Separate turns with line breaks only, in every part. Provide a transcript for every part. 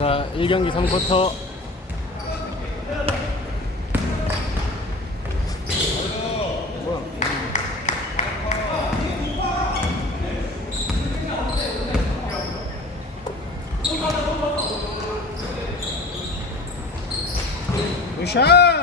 자, 1경기 3쿼터.
으쌰!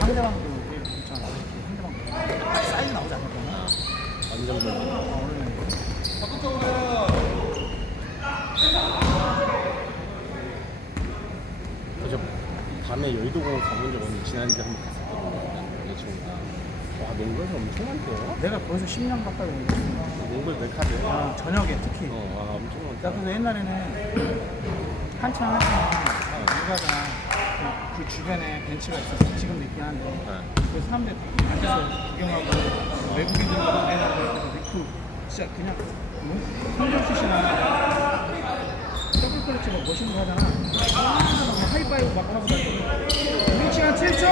상대방도 괜찮아. 상대방 사이즈 나오지 않을까?
완전 그저 밤에 여의도공원 가본 적 없는데 지난주에 한번 갔었거든요. 여자친구가. 와, 농구에서 엄청 많대요.
내가 거기서 10년 가까이 온거
농구의 메카드.
아, 저녁에 특히.
어, 와, 엄청
나
많다.
그래서 옛날에는 한참 한참 누가가 그, 그 주변에 벤치가 있었어. 지금도 있긴 한데.
네.
그 사람들 앉아서 구경하고 외국인들과 해가지고 그 진짜 그냥 성경슛이나 더블 클러치가 멋있는 거 하잖아. 아, 막 하이파이브 막 하고 다니고. 우리 시간 7초!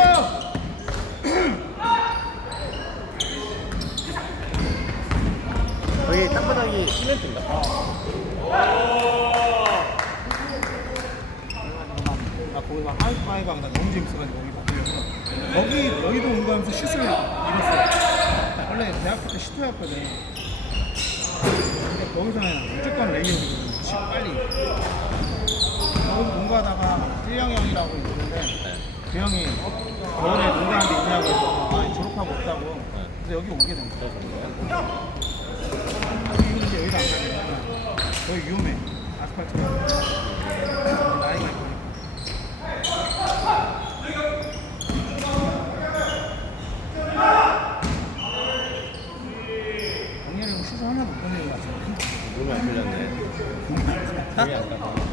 거기 땅바닥이 시멘트인가?
나 거기 막 하이파이브 하고 나 너무 재밌어가지고 거기 막 들려서 거기 여의도 온 거면서 슛을 잃었어 원래 대학교 때 슈터였거든 근데 거기서는 무조건 레이업이거든 슛 빨리. 거기서 농구하다가 찔영이 형이라고 있는데 그 형이 겨울에 농구하는 데 있냐고 해서 아, 졸업하고 없다고. 그래서 여기 오게 된 거야 여기 이제 여기도 안 가면 거기 위험해. 아스팔트가 나이가 있고 작년에 슛을 하나도 못 보내는 것 같아.
몸이 안 풀렸네. 몸이 안 가고.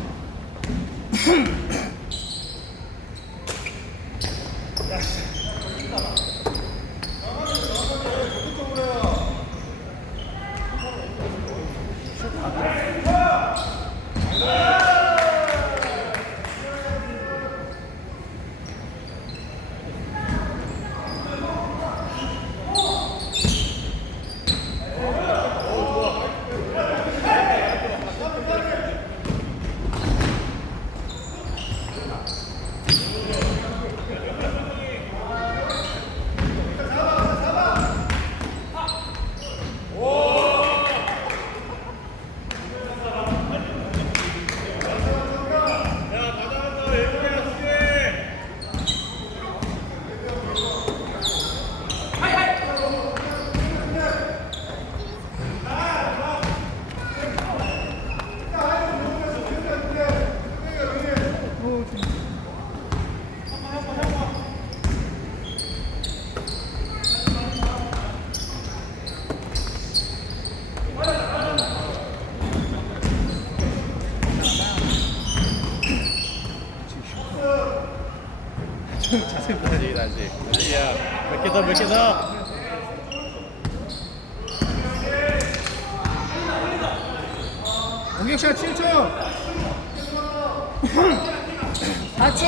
자세히 보자.
다시, 다시. 다시야. 몇개 더, 몇 개 더.
공격샷 7초. 4초.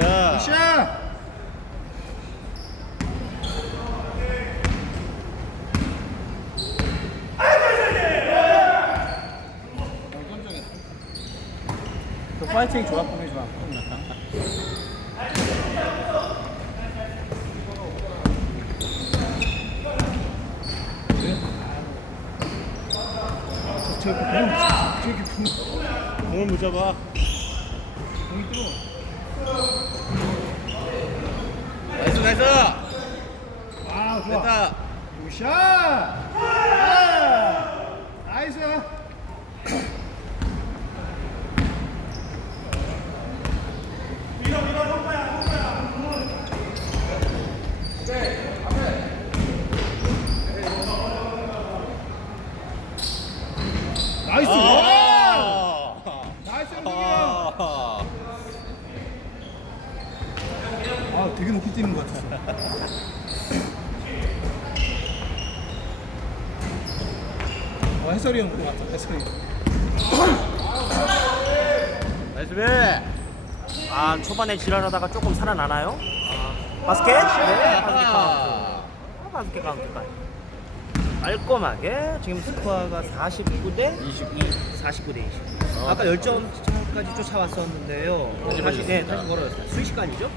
자.
샷. 또 파이팅 조합 보내지 마. 저렇게 공을
못 잡아.
해설이 형 그거 같아. 해설이.
나이스 배.
아 초반에 지랄하다가 조금 살아나나요? 아, 바스켓? 네 바스켓 카운트 아, 바스켓 카운트까지 깔끔하게 지금 스코어가 49 대
29.
49 대 20 아까 10점 차까지 쫓아왔었는데요
다시
다시, 네. 다시 벌어졌어요 순식간이죠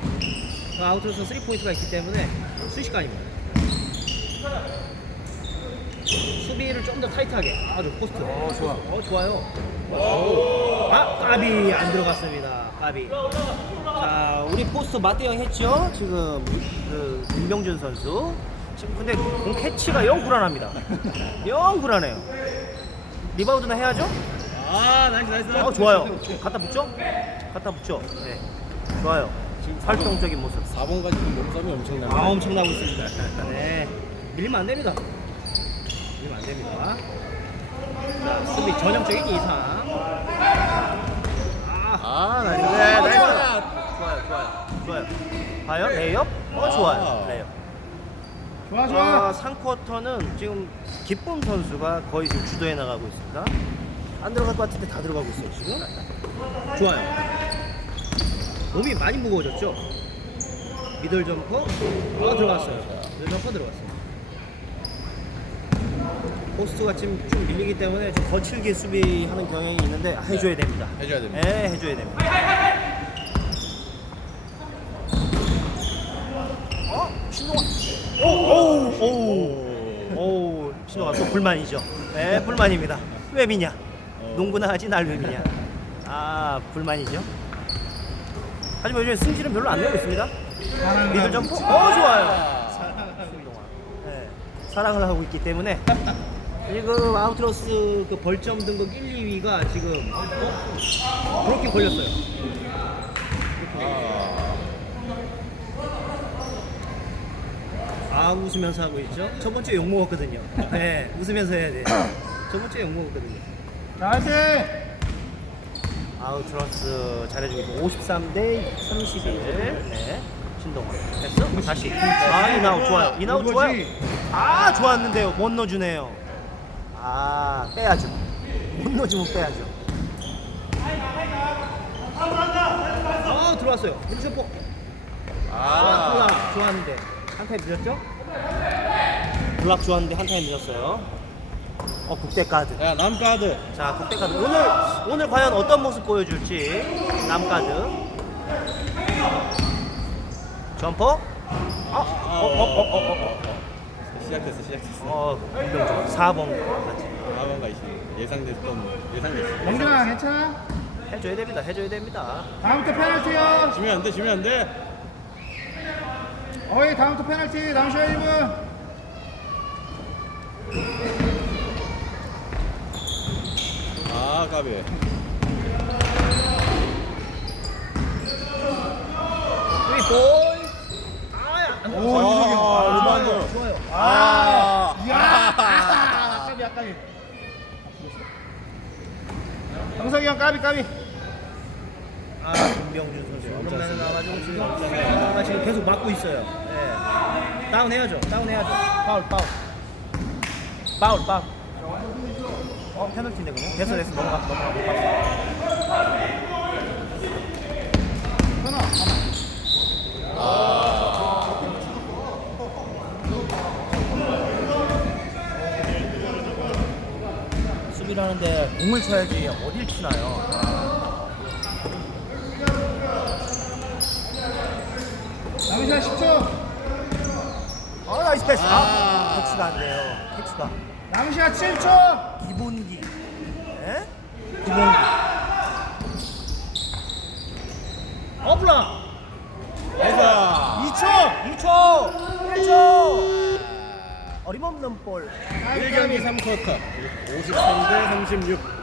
아웃에서 3포인트가 있기 때문에 순식간입니다 수비를 좀 더 타이트하게. 아주 포스트. 어
좋아.
어 좋아요. 오. 아 까비 안 들어갔습니다. 까비. 자 우리 포스트 맞대응 했죠? 지금 그 김병준 선수. 지금 근데 공 캐치가 영 불안합니다. 영 불안해요. 리바운드는 해야죠?
아 나이스 나이스.
어 좋아요. 갖다 붙죠? 갖다 붙죠? 네. 좋아요. 지금 활동적인 모습.
4번까지 몸싸움이 엄청나네.
아 엄청나고 있습니다. 네. 밀리면 안 됩니다 됩니다 자 수비 전형적인 이상
아아 나이스. 나이스.
좋아요, 좋아요, 좋아요. 과연 레이업? 어, 좋아요. 레이업.
좋아
아,
좋아.
3쿼터는 지금 기쁨 선수가 거의 지금 주도해 나가고 있습니다. 안 들어갈 것 같은데 다 들어가고 있어요, 지금. 좋아요. 몸이 많이 무거워졌죠? 미들 점퍼? 어, 들어갔어요. 미들 점퍼 들어갔어요. 포스트가 지금 좀 밀리기 때문에 좀 거칠게 수비하는 경향이 있는데 해줘야 됩니다.
해줘야 됩니다.
네, 해줘야 됩니다. 어? 신동아. 오, 오, 오, 오, 신동아 또 불만이죠. 네, 불만입니다. 왜 미냐? 농구나 하지 날 왜 미냐? 아, 불만이죠. 하지만 요즘 승질은 별로 안 내고 있습니다. 미들 점프? 어, 좋아요. 네, 사랑을 하고 있기 때문에 지금 아우트로스 그 벌점 등급 1, 2위가 지금 어? 그렇게 걸렸어요. 아 웃으면서 하고 있죠. 첫 번째 욕 먹었거든요. 네, 웃으면서 해야 돼. 첫 번째 욕 먹었거든요.
나이스.
아우트로스 잘해주고 있고 53 대 31. 네. 신동아. 됐어? 다시. 아 이나우 좋아요. 이나우. 좋아요. 아 좋았는데요. 못 넣어주네요. 아 빼야죠. 못 넣어주면 빼야죠. 아 들어왔어요. 홈쇼포. 아, 블락 좋았는데 한 타임 늦었죠? 블락 좋았는데 한 타임 늦었어요. 어 국대 카드.
야 남가드.
자 국대 카드 오늘 오늘 과연 어떤 모습 보여줄지 남 카드. 점퍼. 어어 어 어 어 어, 어, 어,
시작됐어 시작됐어.
어, 공병정 4번 같이
4번가 있어. 예상됐던 예상됐어.
영준아 괜찮아?
해줘야 됩니다. 해줘야 됩니다.
다음부터 페널티요.
지면 안 돼, 지면 안 돼.
어이 다음부터 페널티 남셔 1분.
아, 까비.
우리 볼. 아야. 안
오,
들어갔어요.
이석이 형.
아,
아,
로마노.
좋아요.
좋아요.
아,
이야. 까비 까비. 정석이 형 까비 까비.
아, 김병준 선수. 오랜만에 나와가지고 지금 아, 지금 계속 막고 있어요. 네. 다운 해야죠. 다운 해야죠. 파울, 파울. 파울, 파울. 어, 페널티인데 그냥? 됐어, 됐어. 넘어가, 넘어가. 넘어가.
현아.
슛이라는데 공을 쳐야지 어딜 치나요?
남이자 10초.
아 나이스 패스. 아,
아.
패스가 안 돼요. 패스가.
남시야 7초.
기본기.
예? 기본기. 어블라.
2초.
2초. 1초. 어림없는 볼.
1경기 3쿼터 53대 36